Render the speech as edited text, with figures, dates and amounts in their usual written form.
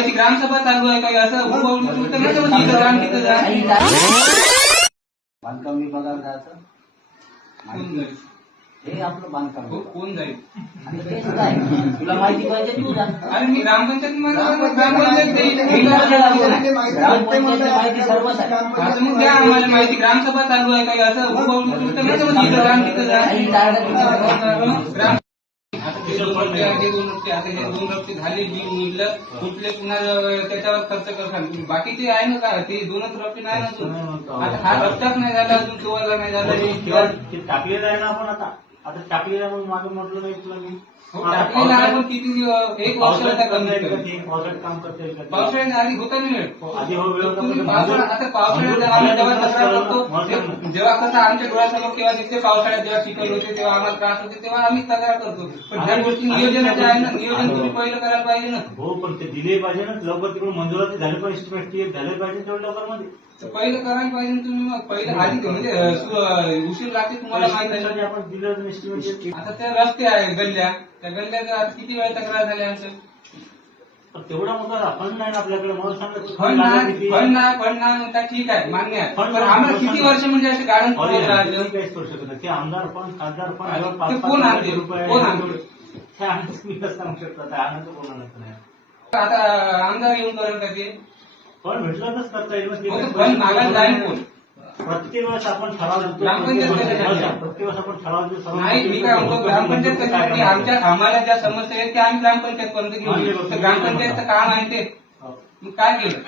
माहिती ग्रामसभा चालू आहे काही असं ग्राम तिथं जा. बांधकाम विभागात जायचं हे आपलं बांधकाम कोण जाईल तुला माहिती पाहिजे तू जा. अरे मी ग्रामपंचायत माहिती सर्वच आहे. मग द्या आम्हाला माहिती ग्रामसभा चालू आहे काही असं ग्राम तिथं जा. आता ते 2 रस्ते आता हे 2 रस्ते झाले जी म्हटलं कुठले पुन्हा त्याच्यावर खर्च करतात बाकीचे आहे ना का ते 2च रस्ते नाही ना आता हा रस्ताच नाही झाला अजून किंवा नाही झाला टाकलेलं आहे ना आपण आता टाकलेलं आहे. मग मागं म्हटलं नाही तुला मी टाकलेला आहे पण किती 1 वर्षाचा पावसाळ्यात काम करता येईल. पावसाळ्यात आधी होता नाही आधी हो वेळ आता पावसाळ्यात आम्ही जेव्हा तक्रार करतो जेव्हा कसं आमच्या डोळ्यासमोर केव्हा दिसते पावसाळ्यात जेव्हा चिखल होते तेव्हा आम्हाला त्रास होते तेव्हा आम्ही तक्रार करतो. पण ज्या गोष्टी नियोजनाचे आहे ना नियोजन तुम्ही पहिलं करायला पाहिजे ना. हो पण ते दिले पाहिजे ना लवकर तिकडून मंजुराती झाले पण एस्टिमेट झाले पाहिजे तेवढं लवकर मध्ये पहिलं करायला पाहिजे ना तुम्ही. मग पहिलं आधी म्हणजे उशीर लागते तुम्हाला माहिती आहे. आपण दिलं एस्टिमेट. आता ते रस्ते आहे गल्ल्या त्या गल्ल्याचा आता किती वेळ तक्रार झाली आमचं. तेवढा मोठा फंड नाही आपल्याकडे मला सांगत फंड नाही म्हणता ठीक आहे मान्य आहे पण आम्हाला किती वर्ष म्हणजे असे गार्डन काहीच करू शकत नाही. ते आमदार फंड खासदार फंड कोण आणते कोण आणते हे आणत मी कसं सांगू शकतो आता आणायचं कोणाला नाही. आता आमदार येऊन करेल का ते पण भेटलं तरच करता येईल. फंड मागायला जाईल कोण. प्रत्येक वेळेस आपण ठराव देतो प्रत्येक वेळेस आपण ठराव देतो. नाही मी काय म्हणतो ग्रामपंचायत कशी आमच्या आम्हाला ज्या समस्या आहेत त्या आम्ही ग्रामपंचायत पर्यंत घेऊन ग्रामपंचायतचं काम आहे ते काय केलं